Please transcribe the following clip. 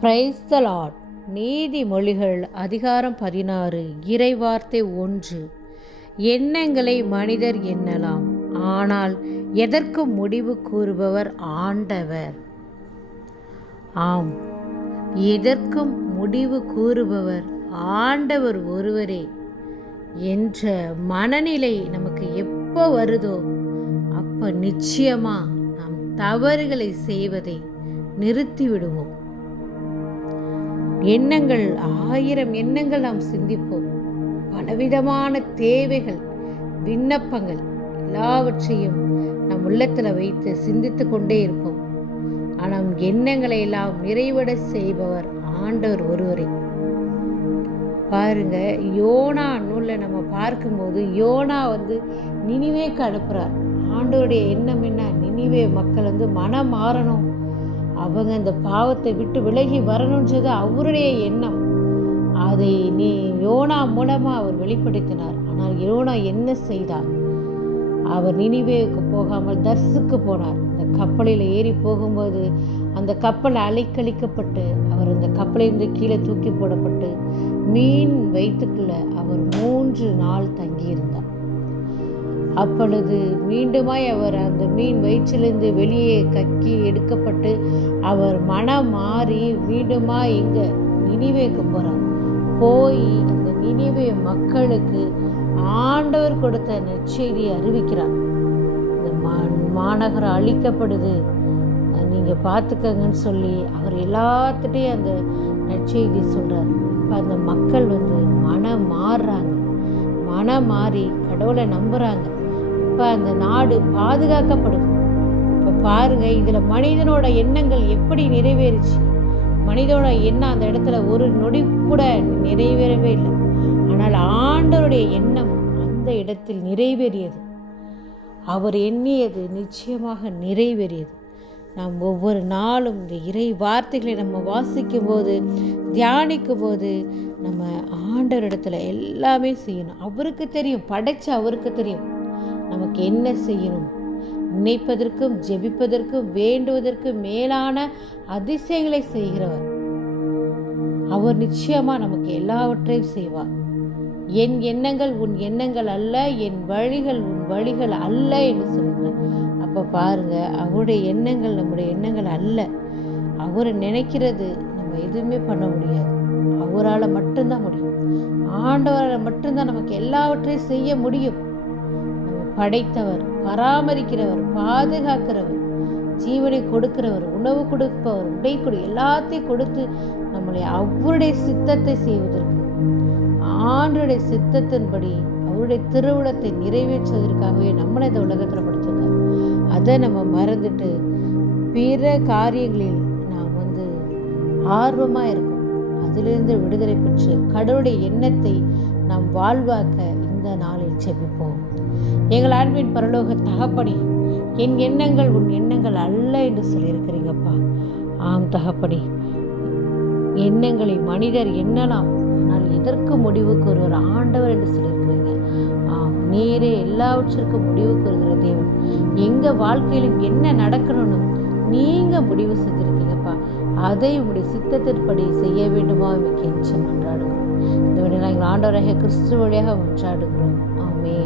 Praise the Lord நீதிமொழிகள் அதிகாரம் பதினாறு இறைவார்த்தை ஒன்று. எண்ணங்களை மனிதர் எண்ணலாம் ஆனால் எதற்கும் முடிவு கூறுபவர் ஆண்டவர்? ஆம் எதற்கும் முடிவு கூறுபவர் ஆண்டவர் ஒருவரே என்ற மனநிலை நமக்கு எப்போ வருதோ அப்போ நிச்சயமா நாம் தவறுகளை செய்வதை நிறுத்திவிடுவோம். எண்ணங்கள் ஆயிரம் எண்ணங்கள் நாம் சிந்திப்போம். பலவிதமான தேவைகள் விண்ணப்பங்கள் எல்லாவற்றையும் நம் உள்ளத்தில் வைத்து சிந்தித்து கொண்டே இருப்போம். ஆனால் எண்ணங்களை எல்லாம் நிறைவட செய்பவர் ஆண்டவர் ஒருவரே. பாருங்க யோனா நூலில் நம்ம பார்க்கும்போது யோனா வந்து நினைவேக்கு அனுப்புகிறார் ஆண்டோருடைய எண்ணம் என்ன? நினிவே மக்கள் வந்து மனம் மாறணும். அவங்க அந்த பாவத்தை விட்டு விலகி வரணுன்றது அவருடைய எண்ணம். அதை நீ யோனா மூலமாக அவர் வெளிப்படுத்தினார். ஆனால் யோனா என்ன செய்தார்? அவர் நினிவேவுக்கு போகாமல் தர்சுக்கு போனார். அந்த கப்பலில் ஏறி போகும்போது அந்த கப்பல் அலைக்கழிக்கப்பட்டு அவர் அந்த கப்பலிலிருந்து கீழே தூக்கி போடப்பட்டு மீன் வயிற்றுக்குள்ள அவர் மூன்று நாள் தங்கியிருந்தார். அப்பொழுது மீண்டுமாய் அவர் அந்த மீன் வயிற்றிலிருந்து வெளியே கக்கி எடுக்கப்பட்டு அவர் மனம் மாறி மீண்டுமா இங்கே நினைவேக்கு போகிறார் போய் அந்த நினைவே மக்களுக்கு ஆண்டவர் கொடுத்த நற்செய்தியை அறிவிக்கிறார். இந்த மாநகரம் அழிக்கப்படுது. நீங்கள் பார்த்துக்கங்கன்னு சொல்லி அவர் எல்லாத்துட்டையும் அந்த நற்செய்தி சொல்கிறார் இப்போ அந்த மக்கள் வந்து மனம் மாறுறாங்க. மனம் மாறி கடவுளை நம்புகிறாங்க இப்போ அந்த நாடு பாதுகாக்கப்படுது இப்போ பாருங்கள் இதில் மனிதனோட எண்ணங்கள் எப்படி நிறைவேறுச்சு? மனிதனோட எண்ணம் அந்த இடத்துல ஒரு நொடி கூட நிறைவேறவே இல்லை. ஆனால் ஆண்டவருடைய எண்ணம் அந்த இடத்தில் நிறைவேறியது. அவர் எண்ணியது நிச்சயமாக நிறைவேறியது. நாம் ஒவ்வொரு நாளும் இந்த இறை வார்த்தைகளை நம்ம வாசிக்கும் போது தியானிக்கும் போது நம்ம ஆண்டவரிடத்துல எல்லாமே செய்யணும். அவருக்கு தெரியும் படைச்ச அவருக்கு தெரியும். நமக்கு என்ன செய்யணும்? நினைப்பதற்கும் ஜெபிப்பதற்கும் வேண்டுவதற்கும் மேலான அதிசயங்களை செய்கிறவர். அவர் நிச்சயமா நமக்கு எல்லாவற்றையும் செய்வார். என் எண்ணங்கள் உன் எண்ணங்கள் அல்ல என் வழிகள் உன் வழிகள் அல்ல என்று சொல்கிறார் அப்போ பாருங்க அவருடைய எண்ணங்கள் நம்முடைய எண்ணங்கள் அல்ல. அவரை நினைக்கிறது நம்ம எதுவுமே பண்ண முடியாது. அவரால் மட்டும்தான் முடியும். ஆண்டவரால் மட்டும்தான் நமக்கு எல்லாவற்றையும் செய்ய முடியும். படைத்தவர் பராமரிக்கிறவர் பாதுகாக்கிறவர் ஜீவனை கொடுக்கிறவர் உணவு கொடுப்பவர் உடை கொடு எல்லாத்தையும் கொடுத்து நம்மளை அவருடைய சித்தத்தை செய்வதற்கு ஆண்டுடைய சித்தத்தின்படி அவருடைய திருவிழத்தை நிறைவேற்றுவதற்காகவே நம்மளை இந்த உலகத்தில் படிச்சிருக்காரு. அதை நம்ம மறந்துட்டு பிற காரியங்களில் நாம் வந்து ஆர்வமாக இருக்கோம். அதிலிருந்து விடுதலை பெற்று கடவுளுடைய எண்ணத்தை நாம் வாழ்வாக்க இந்த நாளில் செபிப்போம் எங்கள் அன்பின் பரலோக தகப்படி என் எண்ணங்கள் உன் எண்ணங்கள் அல்ல என்று சொல்லியிருக்கிறீங்கப்பா. ஆம் தகப்படி எண்ணங்களை மனிதர் எண்ணலாம் ஆனால் எதற்கு முடிவுக்கு ஒரு ஆண்டவர் என்று சொல்லியிருக்கிறீங்க. ஆம் நேரே எல்லாவற்றிற்கும் முடிவுக்கு வருகிற தேவன். எங்கள் வாழ்க்கையிலும் என்ன நடக்கணும்னு நீங்கள் முடிவு செஞ்சுருக்கீங்கப்பா. அதை உங்களுடைய சித்தத்தின்படி செய்ய வேண்டுமா கெஞ்சம் மன்றாடுகிறோம் இந்த விட நாங்கள் ஆண்டவராக கிறிஸ்துவ வழியாக மன்றாடுகிறோம் ஆமே